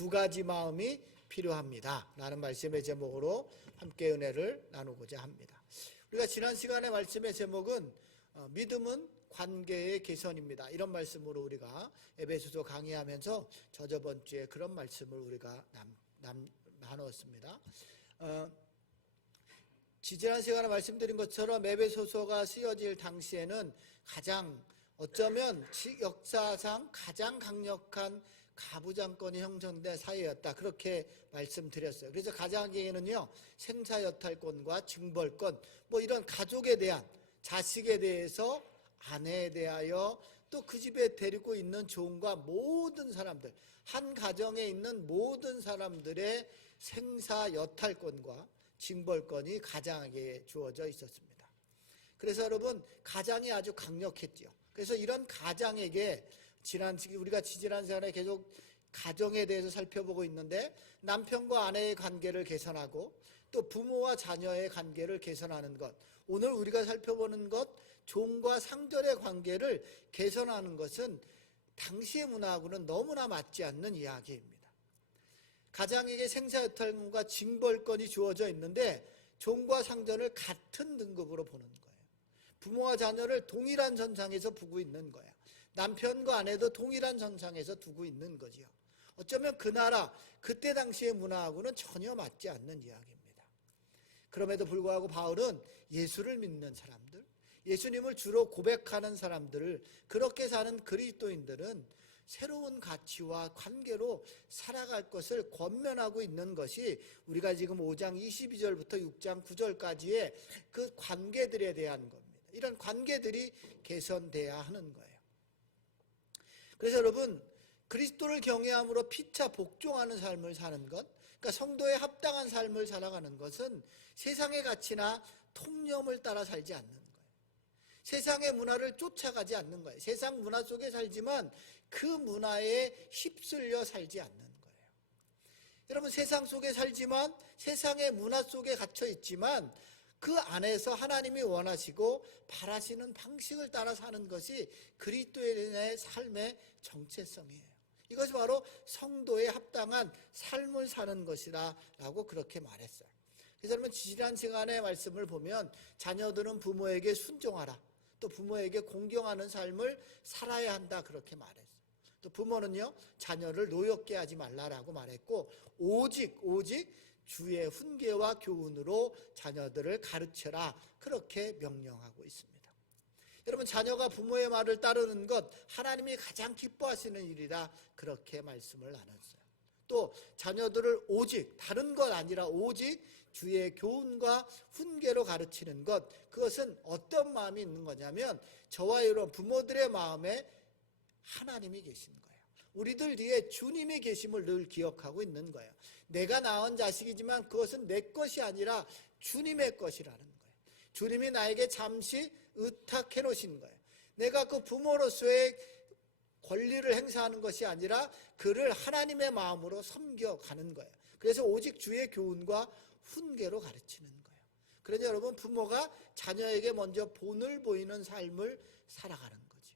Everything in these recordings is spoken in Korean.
두 가지 마음이 필요합니다 라는 말씀의 제목으로 함께 은혜를 나누고자 합니다. 우리가 지난 시간에 말씀의 제목은 믿음은 관계의 개선입니다, 이런 말씀으로 우리가 에베소서 강의하면서 저번 주에 그런 말씀을 우리가 나누었습니다. 지난 시간에 말씀드린 것처럼 에베소서가 쓰여질 당시에는 어쩌면 역사상 가장 강력한 가부장권이 형성된 사회였다, 그렇게 말씀드렸어요. 그래서 가장에게는요 생사여탈권과 징벌권, 이런 가족에 대한, 자식에 대해서, 아내에 대하여, 또 그 집에 데리고 있는 종과 모든 사람들, 한 가정에 있는 모든 사람들의 생사여탈권과 징벌권이 가장에게 주어져 있었습니다. 그래서 여러분, 가장이 아주 강력했죠. 그래서 이런 가장에게 우리가 지난 시간에 계속 가정에 대해서 살펴보고 있는데, 남편과 아내의 관계를 개선하고 또 부모와 자녀의 관계를 개선하는 것, 오늘 우리가 살펴보는 것, 종과 상전의 관계를 개선하는 것은 당시의 문화하고는 너무나 맞지 않는 이야기입니다. 가장에게 생사여탈권과 징벌권이 주어져 있는데 종과 상전을 같은 등급으로 보는 거예요. 부모와 자녀를 동일한 선상에서 두고 있는 거야. 남편과 아내도 동일한 선상에서 두고 있는 거지요. 어쩌면 그 나라, 그때 당시의 문화하고는 전혀 맞지 않는 이야기입니다. 그럼에도 불구하고 바울은 예수를 믿는 사람들, 예수님을 주로 고백하는 사람들을, 그렇게 사는 그리스도인들은 새로운 가치와 관계로 살아갈 것을 권면하고 있는 것이 우리가 지금 5장 22절부터 6장 9절까지의 그 관계들에 대한 겁니다. 이런 관계들이 개선돼야 하는 거예요. 그래서 여러분, 그리스도를 경외함으로 피차 복종하는 삶을 사는 것, 그러니까 성도에 합당한 삶을 살아가는 것은 세상의 가치나 통념을 따라 살지 않는 거예요. 세상의 문화를 쫓아가지 않는 거예요. 세상 문화 속에 살지만 그 문화에 휩쓸려 살지 않는 거예요. 여러분, 세상 속에 살지만, 세상의 문화 속에 갇혀 있지만 그 안에서 하나님이 원하시고 바라시는 방식을 따라 사는 것이 그리스도인의 삶의 정체성이에요. 이것이 바로 성도에 합당한 삶을 사는 것이다 라고 그렇게 말했어요. 그래서 여러분, 지난 시간의 말씀을 보면 자녀들은 부모에게 순종하라, 또 부모에게 공경하는 삶을 살아야 한다, 그렇게 말했어요. 또 부모는요 자녀를 노엽게 하지 말라라고 말했고, 오직 주의 훈계와 교훈으로 자녀들을 가르쳐라, 그렇게 명령하고 있습니다. 여러분, 자녀가 부모의 말을 따르는 것, 하나님이 가장 기뻐하시는 일이다, 그렇게 말씀을 나눴어요. 또 자녀들을 오직, 다른 것 아니라 오직 주의 교훈과 훈계로 가르치는 것, 그것은 어떤 마음이 있는 거냐면 저와 여러분 부모들의 마음에 하나님이 계신 거예요. 우리들 뒤에 주님이 계심을 늘 기억하고 있는 거예요. 내가 낳은 자식이지만 그것은 내 것이 아니라 주님의 것이라는 거예요. 주님이 나에게 잠시 의탁해 놓으신 거예요. 내가 그 부모로서의 권리를 행사하는 것이 아니라 그를 하나님의 마음으로 섬겨가는 거예요. 그래서 오직 주의 교훈과 훈계로 가르치는 거예요. 그러니 여러분, 부모가 자녀에게 먼저 본을 보이는 삶을 살아가는 거죠.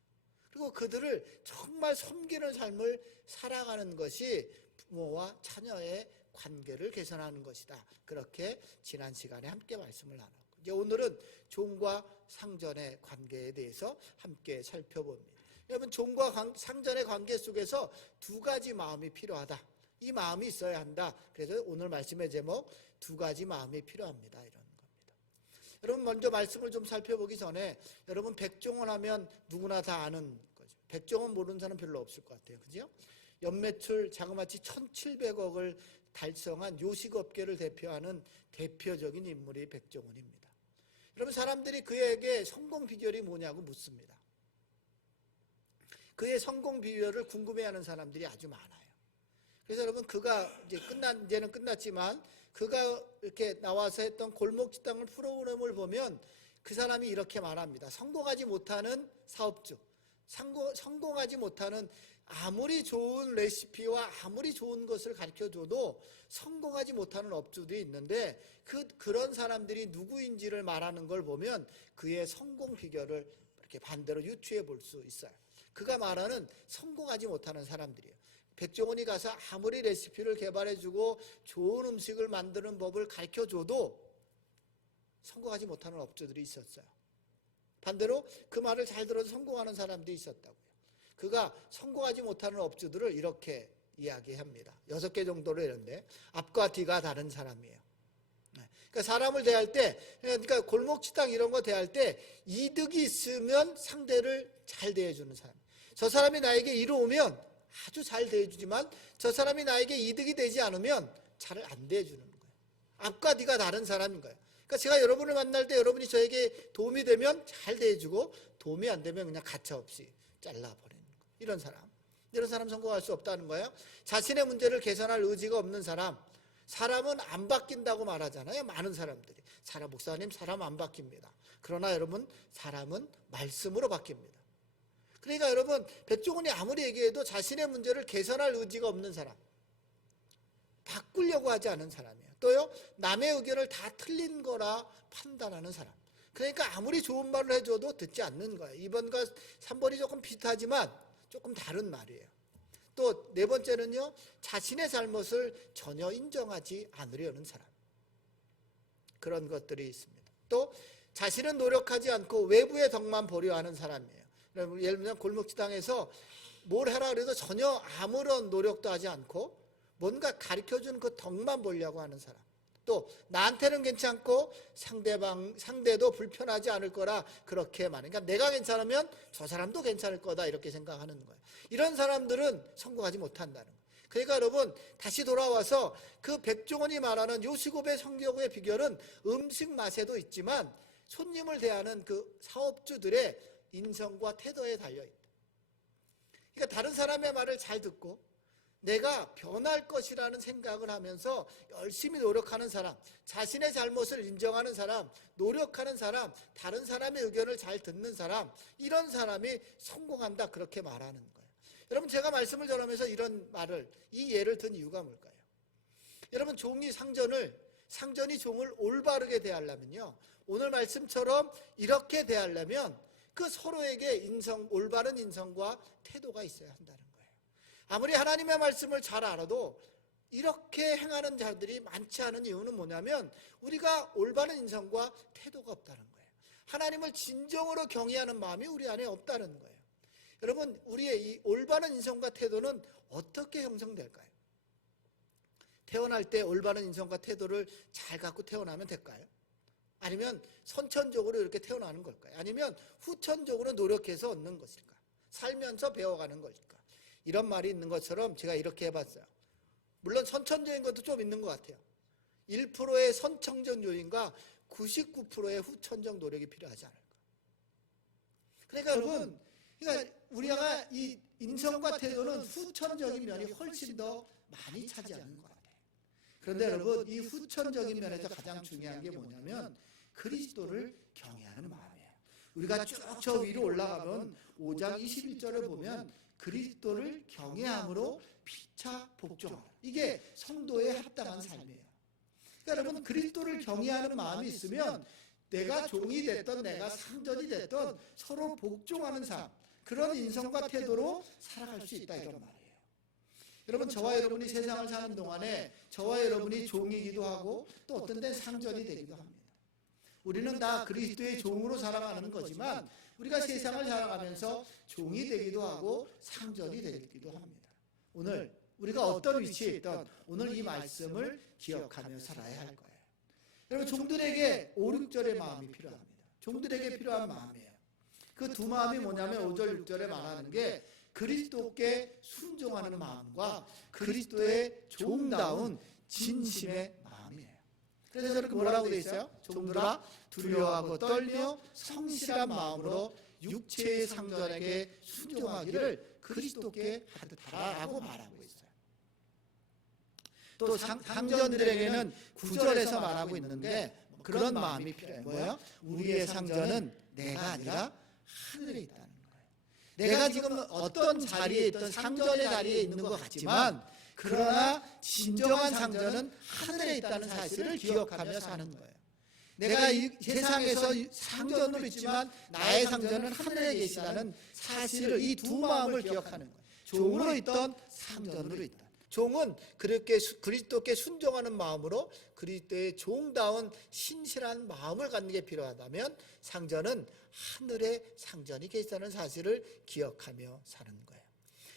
그리고 그들을 정말 섬기는 삶을 살아가는 것이 부모와 자녀의 관계를 개선하는 것이다, 그렇게 지난 시간에 함께 말씀을 나눴고, 이제 오늘은 종과 상전의 관계에 대해서 함께 살펴봅니다. 여러분, 종과 상전의 관계 속에서 두 가지 마음이 필요하다, 이 마음이 있어야 한다. 그래서 오늘 말씀의 제목, 두 가지 마음이 필요합니다, 이런 겁니다. 여러분, 먼저 말씀을 좀 살펴보기 전에, 여러분 백종원 하면 누구나 다 아는 거죠. 백종원 모르는 사람 별로 없을 것 같아요, 그죠? 연매출 자그마치 1,700억을 달성한 요식업계를 대표하는 대표적인 인물이 백종원입니다. 여러분, 사람들이 그에게 성공 비결이 뭐냐고 묻습니다. 그의 성공 비결을 궁금해하는 사람들이 아주 많아요. 그래서 여러분, 그가 이제는 끝났지만 그가 이렇게 나와서 했던 골목식당 프로그램을 보면 그 사람이 이렇게 말합니다. 성공하지 못하는 사업주, 성공하지 못하는, 아무리 좋은 레시피와 아무리 좋은 것을 가르쳐줘도 성공하지 못하는 업주들이 있는데, 그런 사람들이 누구인지를 말하는 걸 보면 그의 성공 비결을 이렇게 반대로 유추해 볼 수 있어요. 그가 말하는 성공하지 못하는 사람들이에요. 백종원이 가서 아무리 레시피를 개발해주고 좋은 음식을 만드는 법을 가르쳐줘도 성공하지 못하는 업주들이 있었어요. 반대로 그 말을 잘 들어서 성공하는 사람도 있었다고요. 그가 성공하지 못하는 업주들을 이렇게 이야기합니다. 6개 정도로 이런데 앞과 뒤가 다른 사람이에요. 그러니까 사람을 대할 때, 그러니까 골목식당 이런 거 대할 때 이득이 있으면 상대를 잘 대해주는 사람. 저 사람이 나에게 이로우면 아주 잘 대해주지만 저 사람이 나에게 이득이 되지 않으면 잘 안 대해주는 거예요. 앞과 뒤가 다른 사람인 거예요. 그러니까 제가 여러분을 만날 때 여러분이 저에게 도움이 되면 잘 대해주고 도움이 안 되면 그냥 가차없이 잘라버리는 거예요. 이런 사람 성공할 수 없다는 거예요. 자신의 문제를 개선할 의지가 없는 사람은 안 바뀐다고 말하잖아요. 많은 사람들이. 목사님 사람 안 바뀝니다. 그러나 여러분 사람은 말씀으로 바뀝니다. 그러니까 여러분 백종원이 아무리 얘기해도 자신의 문제를 개선할 의지가 없는 사람, 바꾸려고 하지 않은 사람이에요. 또요 남의 의견을 다 틀린 거라 판단하는 사람. 그러니까 아무리 좋은 말을 해줘도 듣지 않는 거예요. 2번과 3번이 조금 비슷하지만 조금 다른 말이에요. 또 네 번째는요, 자신의 잘못을 전혀 인정하지 않으려는 사람. 그런 것들이 있습니다. 또 자신은 노력하지 않고 외부의 덕만 보려 하는 사람이에요. 예를 들면 골목식당에서 뭘 하라 그래도 전혀 아무런 노력도 하지 않고 뭔가 가르쳐주는 그 덕만 보려고 하는 사람. 또 나한테는 괜찮고 상대도 불편하지 않을 거라 그렇게 말해. 그러니까 내가 괜찮으면 저 사람도 괜찮을 거다 이렇게 생각하는 거예요. 이런 사람들은 성공하지 못한다는 거예요. 그러니까 여러분 다시 돌아와서 그 백종원이 말하는 요식업의 성공의 비결은 음식 맛에도 있지만 손님을 대하는 그 사업주들의 인성과 태도에 달려있다. 그러니까 다른 사람의 말을 잘 듣고 내가 변할 것이라는 생각을 하면서 열심히 노력하는 사람, 자신의 잘못을 인정하는 사람, 노력하는 사람, 다른 사람의 의견을 잘 듣는 사람, 이런 사람이 성공한다 그렇게 말하는 거예요. 여러분 제가 말씀을 전하면서 이 예를 든 이유가 뭘까요? 여러분 상전이 종을 올바르게 대하려면요, 오늘 말씀처럼 이렇게 대하려면 그 서로에게 올바른 인성과 태도가 있어야 한다는 거예요. 아무리 하나님의 말씀을 잘 알아도 이렇게 행하는 자들이 많지 않은 이유는 뭐냐면 우리가 올바른 인성과 태도가 없다는 거예요. 하나님을 진정으로 경외하는 마음이 우리 안에 없다는 거예요. 여러분 우리의 이 올바른 인성과 태도는 어떻게 형성될까요? 태어날 때 올바른 인성과 태도를 잘 갖고 태어나면 될까요? 아니면 선천적으로 이렇게 태어나는 걸까요? 아니면 후천적으로 노력해서 얻는 것일까? 살면서 배워가는 것일까? 이런 말이 있는 것처럼 제가 이렇게 해봤어요. 물론 선천적인 것도 좀 있는 것 같아요. 1%의 선천적 요인과 99%의 후천적 노력이 필요하지 않을까? 그러니까 여러분, 우리가 이 인성과 태도는 후천적인 면이 훨씬 더 많이 차지하는 것 같아요. 그런데 여러분, 이 후천적인 면에서 가장 중요한 게 뭐냐면 그리스도를 경외하는 마음이에요. 우리가 쭉 저 위로 올라가면 5장 21절을 보면 그리스도를 경외함으로 피차 복종하라. 이게 성도의 합당한 삶이에요. 그러니까 여러분 그리스도를 경외하는 마음이 있으면 내가 종이 됐던 내가 상전이 됐던 서로 복종하는 삶, 그런 인성과 태도로 살아갈 수 있다 이런 말이에요. 여러분 저와 여러분이 세상을 사는 동안에 저와 여러분이 종이기도 하고 또 어떤 때는 상전이 되기도 합니다. 우리는 다 그리스도의 종으로 살아가는 거지만 우리가 세상을 살아가면서 종이 되기도 하고 상전이 되기도 합니다. 오늘 우리가 어떤 위치에 있던 오늘 이 말씀을 기억하며 살아야 할 거예요. 여러분 종들에게 5, 6절의 마음이 필요합니다. 종들에게 필요한 마음이에요. 그 두 마음이 뭐냐면 5절, 6절에 말하는 게 그리스도께 순종하는 마음과 그리스도의 종다운 진심의 마음이에요. 그래서 저렇게 뭐라고 돼 있어요? 종들아 두려워하고 떨며 성실한 마음으로 육체의 상전에게 순종하기를 그리스도께 하듯하라고 말하고 있어요. 또 상전들에게는 9절에서 말하고 있는데 그런 마음이 필요해요. 뭐예요? 우리의 상전은 내가 아니라 하늘에 있다는 거예요. 내가 지금 어떤 자리에 있던 상전의 자리에 있는 것 같지만 그러나 진정한 상전은 하늘에 있다는 사실을 기억하며 사는 거예요. 내가 이 세상에서 상전으로 있지만 나의 상전은 하늘에 계시다는 사실을, 이 두 마음을 기억하는 거예요. 종으로 있던 상전으로 있다. 종은 그렇게 그리스도께 순종하는 마음으로 그리스도의 종다운 신실한 마음을 갖는 게 필요하다면, 상전은 하늘의 상전이 계시다는 사실을 기억하며 사는 거예요.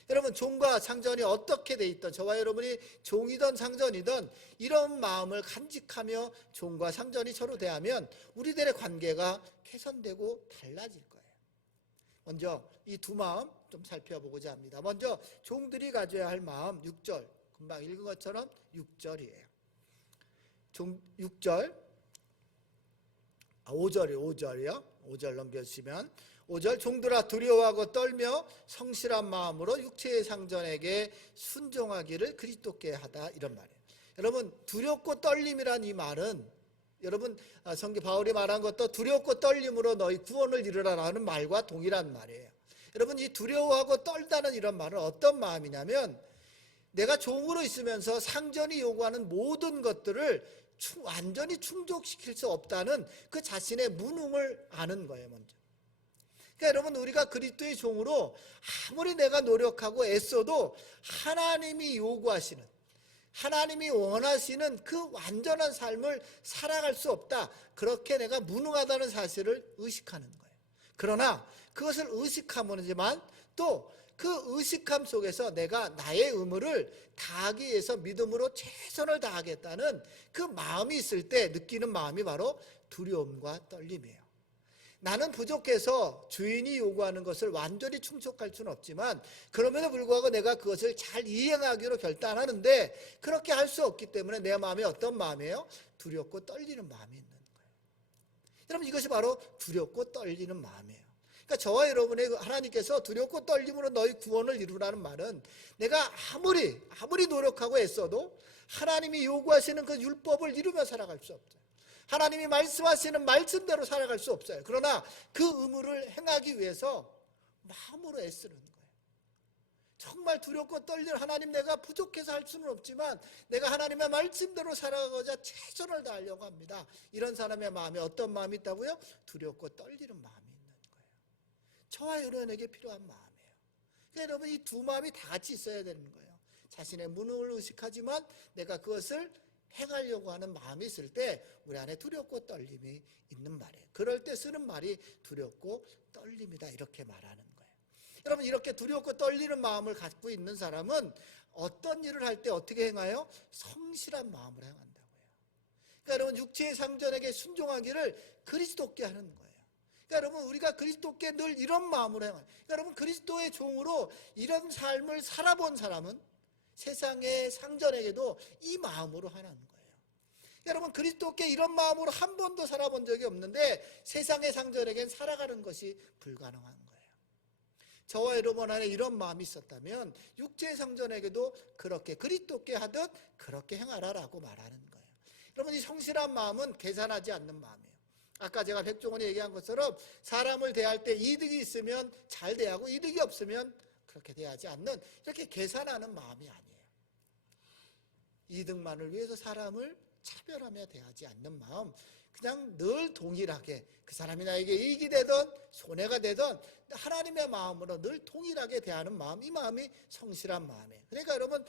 여러분, 종과 상전이 어떻게 돼 있던, 저와 여러분이 종이든 상전이든 이런 마음을 간직하며 종과 상전이 서로 대하면 우리들의 관계가 개선되고 달라질 거예요. 먼저 이 두 마음 좀 살펴보고자 합니다. 먼저 종들이 가져야 할 마음, 6절, 금방 읽은 것처럼 6절이에요. 5절이요. 5절 넘겨주시면, 5절, 종들아 두려워하고 떨며 성실한 마음으로 육체의 상전에게 순종하기를 그리스도께 하다, 이런 말이에요. 여러분, 두렵고 떨림이란 이 말은, 여러분 성경 바울이 말한 것도 두렵고 떨림으로 너희 구원을 이루라라는 말과 동일한 말이에요. 여러분, 이 두려워하고 떨다는 이런 말은 어떤 마음이냐면, 내가 종으로 있으면서 상전이 요구하는 모든 것들을 완전히 충족시킬 수 없다는 그 자신의 무능을 아는 거예요, 먼저. 그러니까 여러분, 우리가 그리스도의 종으로 아무리 내가 노력하고 애써도 하나님이 요구하시는, 하나님이 원하시는 그 완전한 삶을 살아갈 수 없다, 그렇게 내가 무능하다는 사실을 의식하는 거예요. 그러나 그것을 의식하면지만 또 그 의식함 속에서 내가 나의 의무를 다하기 위해서 믿음으로 최선을 다하겠다는 그 마음이 있을 때 느끼는 마음이 바로 두려움과 떨림이에요. 나는 부족해서 주인이 요구하는 것을 완전히 충족할 수는 없지만, 그럼에도 불구하고 내가 그것을 잘 이행하기로 결단하는데 그렇게 할 수 없기 때문에 내 마음이 어떤 마음이에요? 두렵고 떨리는 마음이 있는 거예요. 여러분, 이것이 바로 두렵고 떨리는 마음이에요. 그러니까 저와 여러분의 하나님께서 두렵고 떨림으로 너희 구원을 이루라는 말은, 내가 아무리 노력하고 애써도 하나님이 요구하시는 그 율법을 이루며 살아갈 수 없어요. 하나님이 말씀하시는 말씀대로 살아갈 수 없어요. 그러나 그 의무를 행하기 위해서 마음으로 애쓰는 거예요. 정말 두렵고 떨리는, 하나님 내가 부족해서 할 수는 없지만 내가 하나님의 말씀대로 살아가고자 최선을 다하려고 합니다. 이런 사람의 마음에 어떤 마음이 있다고요? 두렵고 떨리는 마음이 있는 거예요. 저와 여러분에게 필요한 마음이에요. 그러니까 여러분, 이 두 마음이 다 같이 있어야 되는 거예요. 자신의 무능을 의식하지만 내가 그것을 행하려고 하는 마음이 있을 때 우리 안에 두렵고 떨림이 있는 말이에요. 그럴 때 쓰는 말이 두렵고 떨림이다, 이렇게 말하는 거예요. 여러분, 이렇게 두렵고 떨리는 마음을 갖고 있는 사람은 어떤 일을 할 때 어떻게 행하여? 성실한 마음으로 행한다고요. 그러니까 여러분, 육체의 상전에게 순종하기를 그리스도께 하는 거예요. 그러니까 여러분, 우리가 그리스도께 늘 이런 마음으로 행해요. 그러니까 여러분, 그리스도의 종으로 이런 삶을 살아본 사람은 세상의 상전에게도 이 마음으로 하는 거예요. 여러분, 그리스도께 이런 마음으로 한 번도 살아본 적이 없는데 세상의 상전에겐 살아가는 것이 불가능한 거예요. 저와 여러분 안에 이런 마음이 있었다면 육체의 상전에게도 그렇게 그리스도께 하듯 그렇게 행하라라고 말하는 거예요. 여러분, 이 성실한 마음은 계산하지 않는 마음이에요. 아까 제가 백종원이 얘기한 것처럼 사람을 대할 때 이득이 있으면 잘 대하고 이득이 없으면 그렇게 대하지 않는, 이렇게 계산하는 마음이 아니에요. 이득만을 위해서 사람을 차별하며 대하지 않는 마음, 그냥 늘 동일하게 그 사람이 나에게 이익이 되든 손해가 되든 하나님의 마음으로 늘 동일하게 대하는 마음, 이 마음이 성실한 마음이에요. 그러니까 여러분,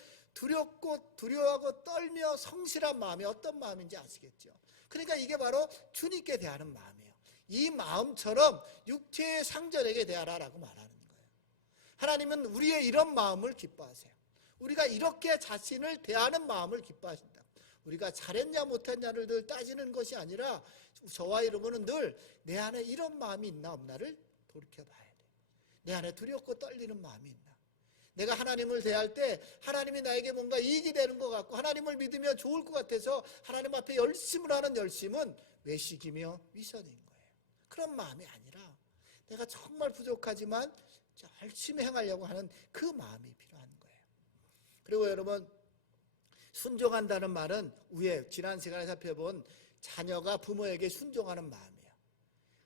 두려워하고 떨며 성실한 마음이 어떤 마음인지 아시겠죠? 그러니까 이게 바로 주님께 대하는 마음이에요. 이 마음처럼 육체의 상전에게 대하라라고 말하는 거예요. 하나님은 우리의 이런 마음을 기뻐하세요. 우리가 이렇게 자신을 대하는 마음을 기뻐하신다. 우리가 잘했냐 못했냐를 늘 따지는 것이 아니라 저와 여러분은 늘 내 안에 이런 마음이 있나 없나를 돌이켜봐야 돼요. 내 안에 두렵고 떨리는 마음이 있나. 내가 하나님을 대할 때 하나님이 나에게 뭔가 이익이 되는 것 같고 하나님을 믿으면 좋을 것 같아서 하나님 앞에 열심을 하는 열심은 외식이며 위선인 거예요. 그런 마음이 아니라 내가 정말 부족하지만 열심히 행하려고 하는 그 마음이 필요한 거예요. 그리고 여러분, 순종한다는 말은 위에 지난 시간에 살펴본 자녀가 부모에게 순종하는 마음이에요.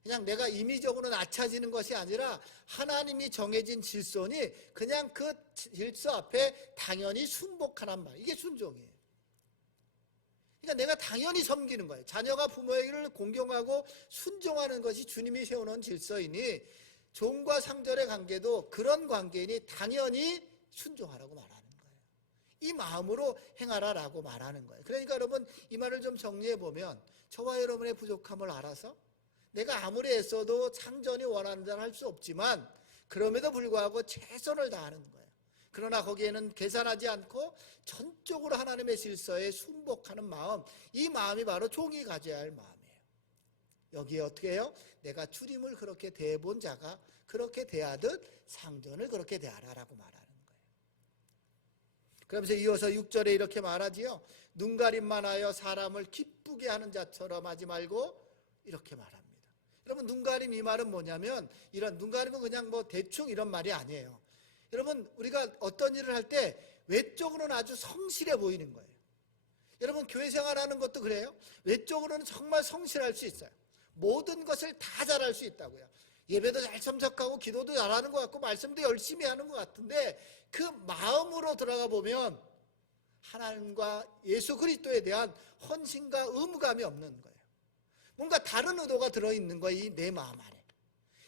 그냥 내가 임의적으로 낮춰지는 것이 아니라 하나님이 정해진 질서니 그냥 그 질서 앞에 당연히 순복하는 말, 이게 순종이에요. 그러니까 내가 당연히 섬기는 거예요. 자녀가 부모에게 공경하고 순종하는 것이 주님이 세워놓은 질서이니 종과 상전의 관계도 그런 관계이니 당연히 순종하라고 말하는 거예요. 이 마음으로 행하라라고 말하는 거예요. 그러니까 여러분 이 말을 좀 정리해 보면 저와 여러분의 부족함을 알아서 내가 아무리 애써도 상전이 원하는 대로 할 수 없지만 그럼에도 불구하고 최선을 다하는 거예요. 그러나 거기에는 계산하지 않고 전적으로 하나님의 질서에 순복하는 마음, 이 마음이 바로 종이 가져야 할 마음이에요. 여기에 어떻게 해요? 내가 주님을 그렇게 대해본 자가 그렇게 대하듯 상전을 그렇게 대하라라고 말하는 거예요. 그러면서 이어서 6절에 이렇게 말하지요. 눈가림만 하여 사람을 기쁘게 하는 자처럼 하지 말고 이렇게 말합니다. 여러분 눈가림 이 말은 뭐냐면 이런 눈가림은 그냥 뭐 대충 이런 말이 아니에요. 여러분 우리가 어떤 일을 할 때 외적으로는 아주 성실해 보이는 거예요. 여러분 교회 생활하는 것도 그래요. 외적으로는 정말 성실할 수 있어요. 모든 것을 다 잘할 수 있다고요. 예배도 잘 참석하고 기도도 잘하는 것 같고 말씀도 열심히 하는 것 같은데 그 마음으로 들어가 보면 하나님과 예수 그리스도에 대한 헌신과 의무감이 없는 거예요. 뭔가 다른 의도가 들어있는 거예요. 이 내 마음 안에.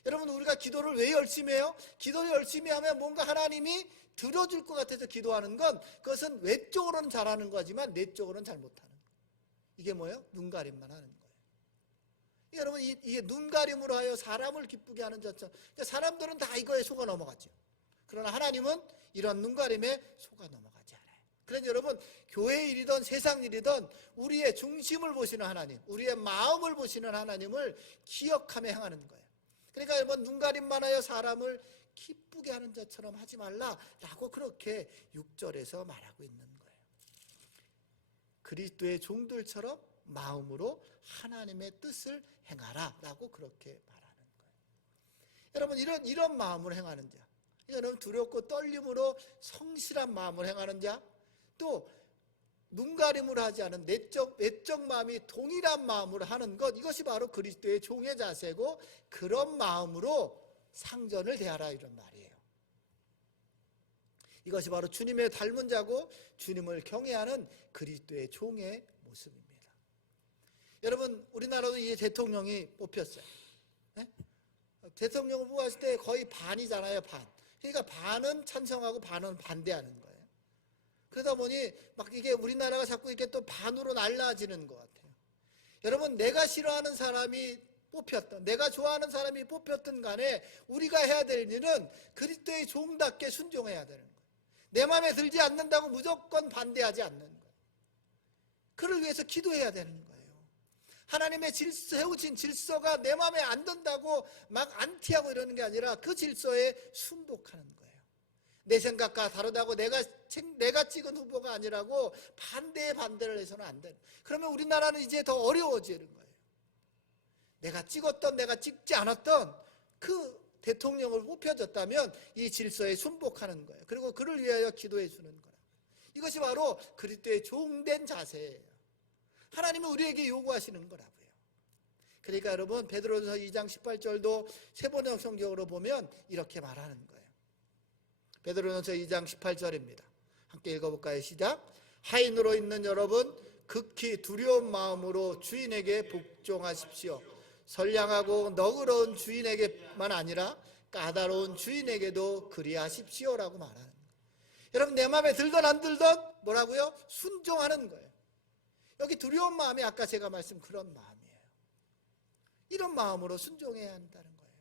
여러분 우리가 기도를 왜 열심히 해요? 기도를 열심히 하면 뭔가 하나님이 들어줄 것 같아서 기도하는 건 그것은 외적으로는 잘하는 거지만 내적으로는 잘 못하는 거예요. 이게 뭐예요? 눈가림만 하는 거예요. 여러분 이게 눈가림으로 하여 사람을 기쁘게 하는 자처럼 그러니까 사람들은 다 이거에 속아 넘어가죠. 그러나 하나님은 이런 눈가림에 속아 넘어가지 않아요. 그래서 여러분 교회 일이든 세상 일이든 우리의 중심을 보시는 하나님, 우리의 마음을 보시는 하나님을 기억하며 행하는 거예요. 그러니까 여러분 눈가림만 하여 사람을 기쁘게 하는 자처럼 하지 말라라고 그렇게 6절에서 말하고 있는 거예요. 그리스도의 종들처럼 마음으로 하나님의 뜻을 행하라라고 그렇게 말하는 거예요. 여러분 이런 마음으로 행하는 자, 여러분 두렵고 떨림으로 성실한 마음으로 행하는 자, 또 눈가림으로 하지 않은 외적 마음이 동일한 마음으로 하는 것, 이것이 바로 그리스도의 종의 자세고 그런 마음으로 상전을 대하라 이런 말이에요. 이것이 바로 주님의 닮은 자고 주님을 경외하는 그리스도의 종의 모습입니다. 여러분 우리나라도 이제 대통령이 뽑혔어요. 네? 대통령을 뽑았을 때 거의 반이잖아요. 반. 그러니까 반은 찬성하고 반은 반대하는 거예요. 그러다 보니 막 이게 우리나라가 자꾸 이렇게 또 반으로 날라지는 것 같아요. 여러분 내가 싫어하는 사람이 뽑혔던, 내가 좋아하는 사람이 뽑혔든 간에 우리가 해야 될 일은 그리스도의 종답게 순종해야 되는 거예요. 내 마음에 들지 않는다고 무조건 반대하지 않는 거예요. 그를 위해서 기도해야 되는 거예요. 하나님의 세우신 질서가 내 마음에 안 든다고 막 안티하고 이러는 게 아니라 그 질서에 순복하는 거예요. 내 생각과 다르다고 내가 찍은 후보가 아니라고 반대를 해서는 안 돼요. 그러면 우리나라는 이제 더 어려워지는 거예요. 내가 찍었던 내가 찍지 않았던 그 대통령을 뽑혀졌다면 이 질서에 순복하는 거예요. 그리고 그를 위하여 기도해 주는 거라. 이것이 바로 그리스도의 종된 자세예요. 하나님은 우리에게 요구하시는 거라고요. 그러니까 여러분 베드로전서 2장 18절도 세번역 성경으로 보면 이렇게 말하는 거예요. 베드로전서 2장 18절입니다. 함께 읽어볼까요? 시작. 하인으로 있는 여러분 극히 두려운 마음으로 주인에게 복종하십시오. 선량하고 너그러운 주인에게만 아니라 까다로운 주인에게도 그리하십시오라고 말하는 거예요. 여러분 내 마음에 들던 안 들던 뭐라고요? 순종하는 거예요. 여기 두려운 마음이 아까 제가 말씀 그런 마음이에요. 이런 마음으로 순종해야 한다는 거예요.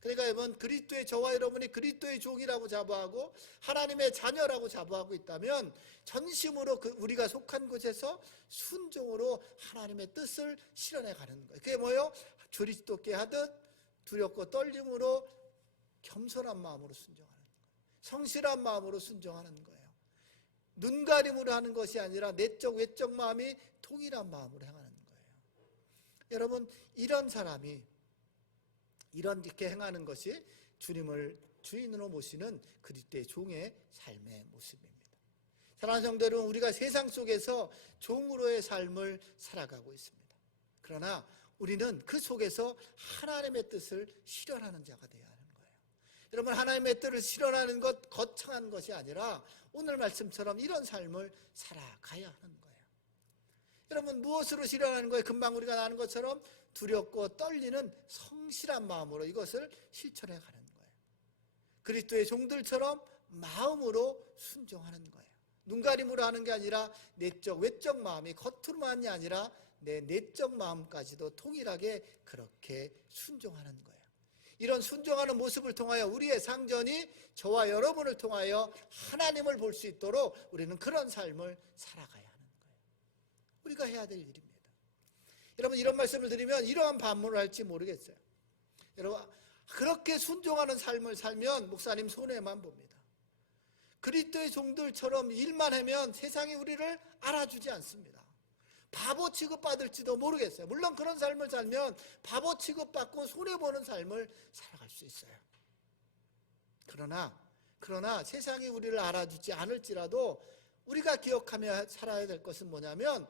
그러니까 여러분 그리스도의 저와 여러분이 그리스도의 종이라고 자부하고 하나님의 자녀라고 자부하고 있다면 전심으로 우리가 속한 곳에서 순종으로 하나님의 뜻을 실현해 가는 거예요. 그게 뭐예요? 그리스도께 하듯 두렵고 떨림으로 겸손한 마음으로 순종하는 거예요. 성실한 마음으로 순종하는 거예요. 눈가림으로 하는 것이 아니라 내적 외적 마음이 통일한 마음으로 행하는 거예요. 여러분 이런 사람이 이렇게 행하는 것이 주님을 주인으로 모시는 그리스도의 종의 삶의 모습입니다. 사랑하는 성도 여러분, 우리가 세상 속에서 종으로의 삶을 살아가고 있습니다. 그러나 우리는 그 속에서 하나님의 뜻을 실현하는 자가 되어야 하는 거예요. 여러분 하나님의 뜻을 실현하는 것 거창한 것이 아니라 오늘 말씀처럼 이런 삶을 살아가야 하는 거예요. 여러분 무엇으로 실현하는 거예요? 금방 우리가 나눈 것처럼 두렵고 떨리는 성실한 마음으로 이것을 실천해 가는 거예요. 그리스도의 종들처럼 마음으로 순종하는 거예요. 눈가림으로 하는 게 아니라 내적 외적 마음이 겉으로만이 아니라 내 내적 마음까지도 통일하게 그렇게 순종하는 거예요. 이런 순종하는 모습을 통하여 우리의 상전이 저와 여러분을 통하여 하나님을 볼 수 있도록 우리는 그런 삶을 살아가야 하는 거예요. 우리가 해야 될 일입니다. 여러분, 이런 말씀을 드리면 이러한 반문을 할지 모르겠어요. 여러분, 그렇게 순종하는 삶을 살면 목사님 손해만 봅니다. 그리스도의 종들처럼 일만 하면 세상이 우리를 알아주지 않습니다. 바보 취급받을지도 모르겠어요. 물론 그런 삶을 살면 바보 취급받고 손해보는 삶을 살아갈 수 있어요. 그러나 세상이 우리를 알아주지 않을지라도 우리가 기억하며 살아야 될 것은 뭐냐면,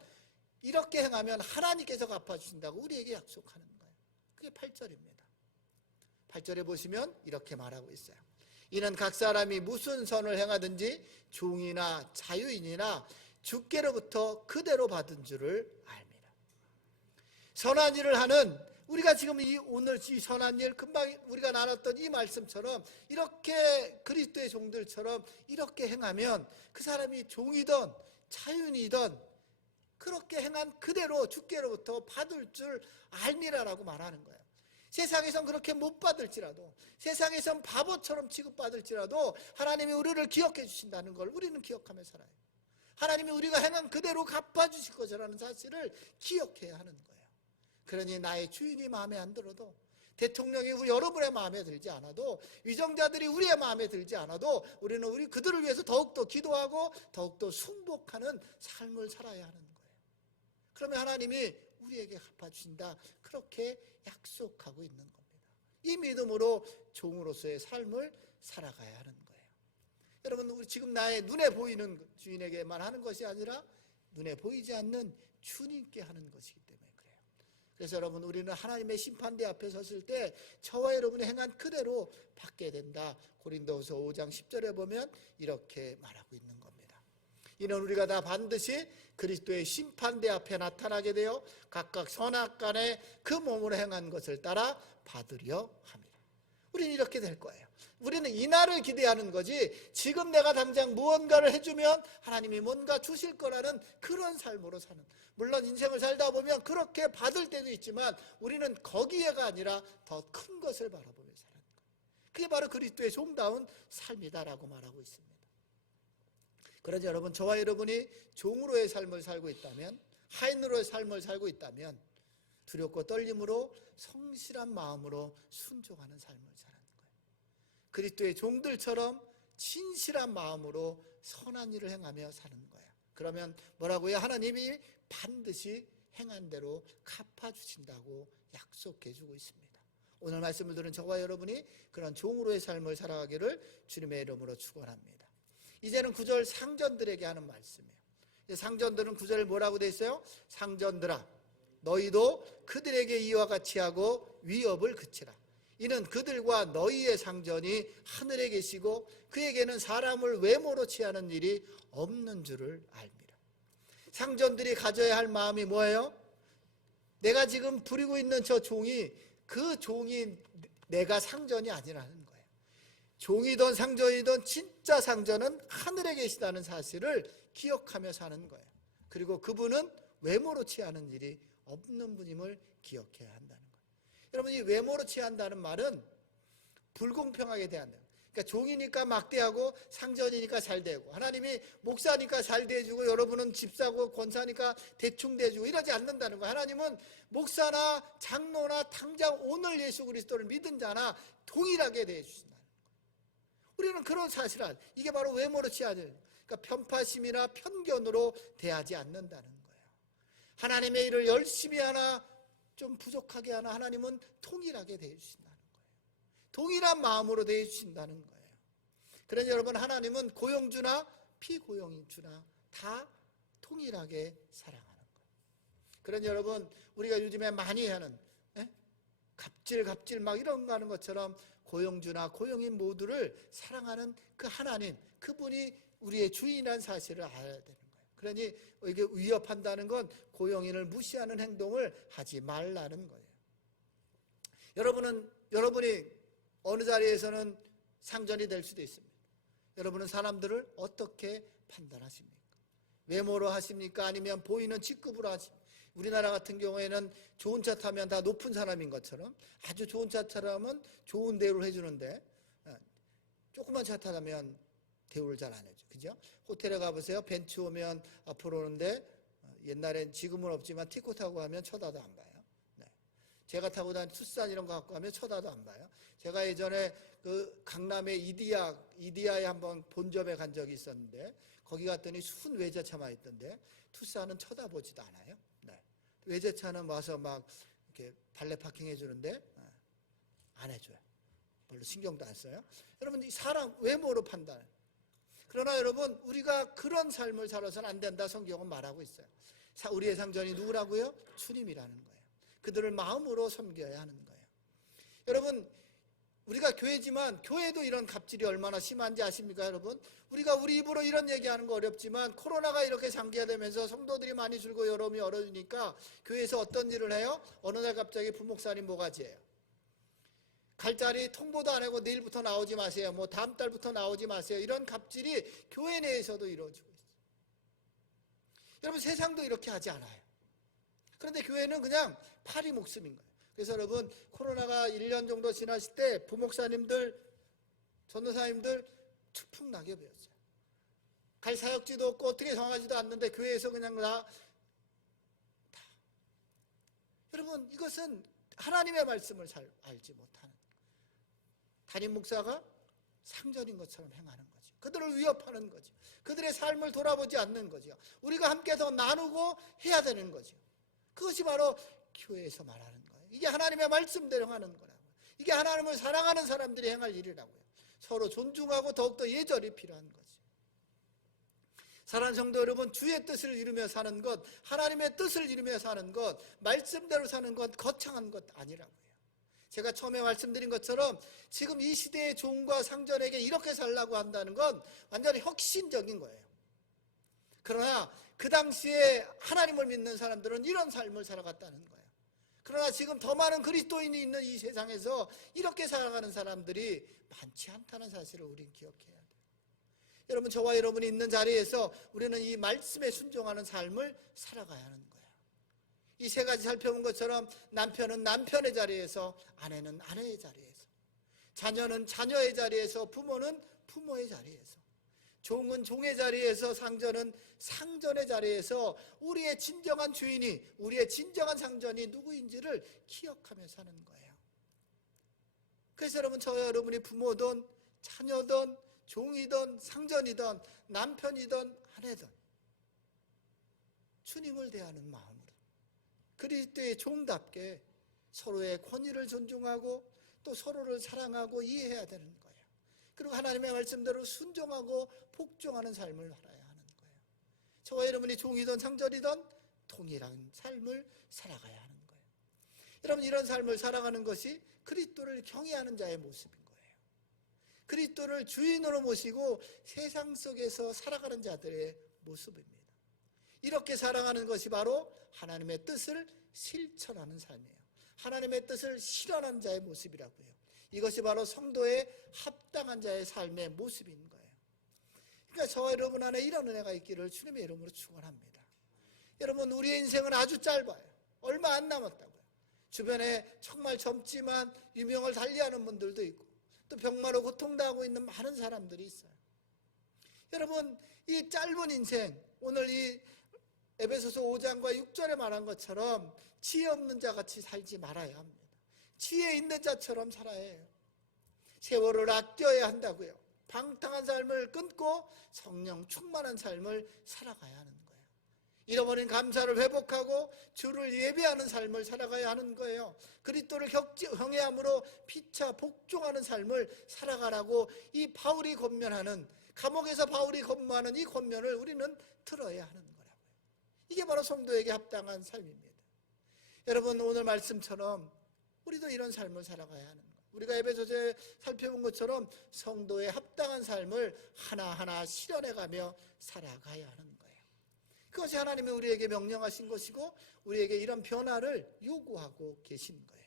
이렇게 행하면 하나님께서 갚아주신다고 우리에게 약속하는 거예요. 그게 8절입니다. 8절에 보시면 이렇게 말하고 있어요. 이는 각 사람이 무슨 선을 행하든지 종이나 자유인이나 주께로부터 그대로 받은 줄을 압니다. 선한 일을 하는, 우리가 지금 오늘 이 선한 일, 금방 우리가 나눴던 이 말씀처럼 이렇게 그리스도의 종들처럼 이렇게 행하면 그 사람이 종이든 자유인이든 그렇게 행한 그대로 주께로부터 받을 줄 알미라라고 말하는 거예요. 세상에선 그렇게 못 받을지라도, 세상에선 바보처럼 취급받을지라도 하나님이 우리를 기억해 주신다는 걸 우리는 기억하며 살아요. 하나님이 우리가 행한 그대로 갚아주실 것이라는 사실을 기억해야 하는 거예요. 그러니 나의 주인이 마음에 안 들어도, 대통령이 여러분의 마음에 들지 않아도, 위정자들이 우리의 마음에 들지 않아도 우리는 그들을 위해서 더욱더 기도하고 더욱더 순복하는 삶을 살아야 하는 거예요. 그러면 하나님이 우리에게 갚아주신다, 그렇게 약속하고 있는 겁니다. 이 믿음으로 종으로서의 삶을 살아가야 하는 거예요. 여러분, 우리 지금 나의 눈에 보이는 주인에게만 하는 것이 아니라 눈에 보이지 않는 주님께 하는 것이기 때문에 그래요. 그래서 여러분, 우리는 하나님의 심판대 앞에 섰을 때 저와 여러분이 행한 그대로 받게 된다. 고린도후서 5장 10절에 보면 이렇게 말하고 있는 겁니다. 이는 우리가 다 반드시 그리스도의 심판대 앞에 나타나게 되어 각각 선악간에 그 몸으로 행한 것을 따라 받으려 합니다. 우리는 이렇게 될 거예요. 우리는 이날을 기대하는 거지, 지금 내가 당장 무언가를 해주면 하나님이 뭔가 주실 거라는 그런 삶으로 사는, 물론 인생을 살다 보면 그렇게 받을 때도 있지만 우리는 거기에가 아니라 더 큰 것을 바라보며 사는 거예요. 그게 바로 그리스도의 종다운 삶이다라고 말하고 있습니다. 그러자 여러분, 저와 여러분이 종으로의 삶을 살고 있다면, 하인으로의 삶을 살고 있다면 두렵고 떨림으로 성실한 마음으로 순종하는 삶을 사는 거예요. 그리스도의 종들처럼 진실한 마음으로 선한 일을 행하며 사는 거예요. 그러면 뭐라고요? 하나님이 반드시 행한 대로 갚아주신다고 약속해 주고 있습니다. 오늘 말씀을 들은 저와 여러분이 그런 종으로의 삶을 살아가기를 주님의 이름으로 축원합니다. 이제는 9절 상전들에게 하는 말씀이에요. 상전들은 9절에 뭐라고 돼 있어요? 상전들아, 너희도 그들에게 이와 같이 하고 위협을 그치라. 이는 그들과 너희의 상전이 하늘에 계시고 그에게는 사람을 외모로 취하는 일이 없는 줄을 알미라. 상전들이 가져야 할 마음이 뭐예요? 내가 지금 부리고 있는 저 종이, 그 종이 내가 상전이 아니라는 거예요. 종이든 상전이든 진짜 상전은 하늘에 계시다는 사실을 기억하며 사는 거예요. 그리고 그분은 외모로 취하는 일이 없는 분임을 기억해야 한다는 거예요. 여러분, 이 외모로 취한다는 말은 불공평하게 대한다. 그러니까 종이니까 막대하고 상전이니까 잘 되고, 하나님이 목사니까 잘 대해주고 여러분은 집사고 권사니까 대충 대해주고 이러지 않는다는 거예요. 하나님은 목사나 장로나 당장 오늘 예수 그리스도를 믿은 자나 동일하게 대해주신다는 거예요. 우리는 그런 사실을, 이게 바로 외모로 취하는, 그러니까 편파심이나 편견으로 대하지 않는다는 거예요. 하나님의 일을 열심히 하나 좀 부족하게 하나 하나님은 통일하게 대해주신다는 거예요. 동일한 마음으로 대해주신다는 거예요. 그러니 여러분, 하나님은 고용주나 피고용주나 다 통일하게 사랑하는 거예요. 그러니 여러분, 우리가 요즘에 많이 하는 갑질 막 이런 거 하는 것처럼 고용주나 고용인 모두를 사랑하는 그 하나님, 그분이 우리의 주인이라는 사실을 알아야 되는 거예요. 그러니 이게 위협한다는 건 고용인을 무시하는 행동을 하지 말라는 거예요. 여러분이 어느 자리에서는 상전이 될 수도 있습니다. 여러분은 사람들을 어떻게 판단하십니까? 외모로 하십니까? 아니면 보이는 직급으로 하십니까? 우리나라 같은 경우에는 좋은 차 타면 다 높은 사람인 것처럼 아주 좋은 차 타면 좋은 대우를 해주는데 조그만 차 타면 대우를 잘 안 해줘. 그죠? 호텔에 가보세요. 벤츠 오면 앞으로 오는데 옛날엔 지금은 없지만 티코 타고 가면 쳐다도 안 봐요. 네. 제가 타고 다니는 투싼 이런 거 갖고 가면 쳐다도 안 봐요. 제가 예전에 그 강남의 이디야에 한번 본점에 간 적이 있었는데 거기 갔더니 순 외제차만 있던데 투싼은 쳐다보지도 않아요. 네. 외제차는 와서 막 이렇게 발레 파킹 해주는데 안 해줘요. 별로 신경도 안 써요. 여러분 이 사람 외모로 판단해요. 그러나 여러분 우리가 그런 삶을 살아서는 안 된다 성경은 말하고 있어요. 우리의 상전이 누구라고요? 주님이라는 거예요. 그들을 마음으로 섬겨야 하는 거예요. 여러분 우리가 교회지만 교회도 이런 갑질이 얼마나 심한지 아십니까 여러분? 우리가 우리 입으로 이런 얘기하는 거 어렵지만 코로나가 이렇게 장기화되면서 성도들이 많이 줄고 여름이 얼어지니까 교회에서 어떤 일을 해요? 어느 날 갑자기 부목사님 모가지예요. 갈 자리 통보도 안 하고 내일부터 나오지 마세요. 뭐 다음 달부터 나오지 마세요. 이런 갑질이 교회 내에서도 이루어지고 있어요. 여러분 세상도 이렇게 하지 않아요. 그런데 교회는 그냥 파리 목숨인 거예요. 그래서 여러분 코로나가 1년 정도 지났을 때 부목사님들, 전도사님들 추풍낙엽이었어요. 갈 사역지도 없고 어떻게 정하지도 않는데 교회에서 그냥 다. 여러분 이것은 하나님의 말씀을 잘 알지 못하는 담임 목사가 상전인 것처럼 행하는 거죠. 그들을 위협하는 거죠. 그들의 삶을 돌아보지 않는 거죠. 우리가 함께 더 나누고 해야 되는 거죠. 그것이 바로 교회에서 말하는 거예요. 이게 하나님의 말씀대로 하는 거라고요. 이게 하나님을 사랑하는 사람들이 행할 일이라고요. 서로 존중하고 더욱더 예절이 필요한 거죠. 사랑하는 성도 여러분, 주의 뜻을 이루며 사는 것, 하나님의 뜻을 이루며 사는 것, 말씀대로 사는 것 거창한 것 아니라고요. 제가 처음에 말씀드린 것처럼 지금 이 시대의 종과 상전에게 이렇게 살라고 한다는 건 완전히 혁신적인 거예요. 그러나 그 당시에 하나님을 믿는 사람들은 이런 삶을 살아갔다는 거예요. 그러나 지금 더 많은 그리스도인이 있는 이 세상에서 이렇게 살아가는 사람들이 많지 않다는 사실을 우리는 기억해야 돼요. 여러분 저와 여러분이 있는 자리에서 우리는 이 말씀에 순종하는 삶을 살아가야 하는 거예요. 이 세 가지 살펴본 것처럼 남편은 남편의 자리에서, 아내는 아내의 자리에서, 자녀는 자녀의 자리에서, 부모는 부모의 자리에서, 종은 종의 자리에서, 상전은 상전의 자리에서 우리의 진정한 주인이, 우리의 진정한 상전이 누구인지를 기억하며 사는 거예요. 그래서 여러분 저와 여러분이 부모든 자녀든 종이든 상전이든 남편이든 아내든 주님을 대하는 마음으로 그리스도의 종답게 서로의 권위를 존중하고 또 서로를 사랑하고 이해해야 되는 거예요. 그리고 하나님의 말씀대로 순종하고 복종하는 삶을 살아야 하는 거예요. 저와 여러분이 종이든 상전이든 동일한 삶을 살아가야 하는 거예요. 여러분 이런 삶을 살아가는 것이 그리스도를 경외하는 자의 모습인 거예요. 그리스도를 주인으로 모시고 세상 속에서 살아가는 자들의 모습입니다. 이렇게 살아가는 것이 바로 하나님의 뜻을 실천하는 삶이에요. 하나님의 뜻을 실현하는 자의 모습이라고요. 이것이 바로 성도의 합당한 자의 삶의 모습인 거예요. 그러니까 저와 여러분 안에 이런 은혜가 있기를 주님의 이름으로 축원합니다. 여러분 우리의 인생은 아주 짧아요. 얼마 안 남았다고요. 주변에 정말 젊지만 유명을 달리하는 분들도 있고 또 병마로 고통당하고 있는 많은 사람들이 있어요. 여러분 이 짧은 인생, 오늘 이 에베소서 5장과 6절에 말한 것처럼 지혜 없는 자같이 살지 말아야 합니다. 지혜 있는 자처럼 살아야 해요. 세월을 아껴야 한다고요. 방탕한 삶을 끊고 성령 충만한 삶을 살아가야 하는 거예요. 잃어버린 감사를 회복하고 주를 예배하는 삶을 살아가야 하는 거예요. 그리스도를 경외함으로 피차 복종하는 삶을 살아가라고 이 바울이 권면하는, 감옥에서 바울이 권면하는 이 권면을 우리는 들어야 하는 거예요. 이게 바로 성도에게 합당한 삶입니다. 여러분 오늘 말씀처럼 우리도 이런 삶을 살아가야 하는 거예요. 우리가 에베소서에 살펴본 것처럼 성도의 합당한 삶을 하나하나 실현해가며 살아가야 하는 거예요. 그것이 하나님이 우리에게 명령하신 것이고 우리에게 이런 변화를 요구하고 계신 거예요.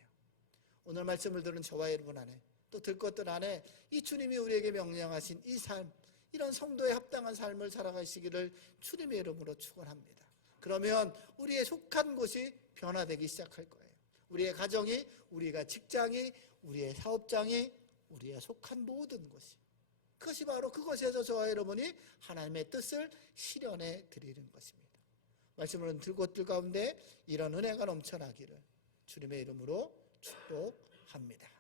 오늘 말씀을 들은 저와 여러분 안에 또 들 것들 안에 이 주님이 우리에게 명령하신 이 삶, 이런 성도에 합당한 삶을 살아가시기를 주님의 이름으로 축원합니다. 그러면 우리의 속한 곳이 변화되기 시작할 거예요. 우리의 가정이, 우리가 직장이, 우리의 사업장이, 우리의 속한 모든 곳이, 그것이 바로 그것에서 저와 여러분이 하나님의 뜻을 실현해 드리는 것입니다. 말씀을 들은 곳들 가운데 이런 은혜가 넘쳐나기를 주님의 이름으로 축복합니다.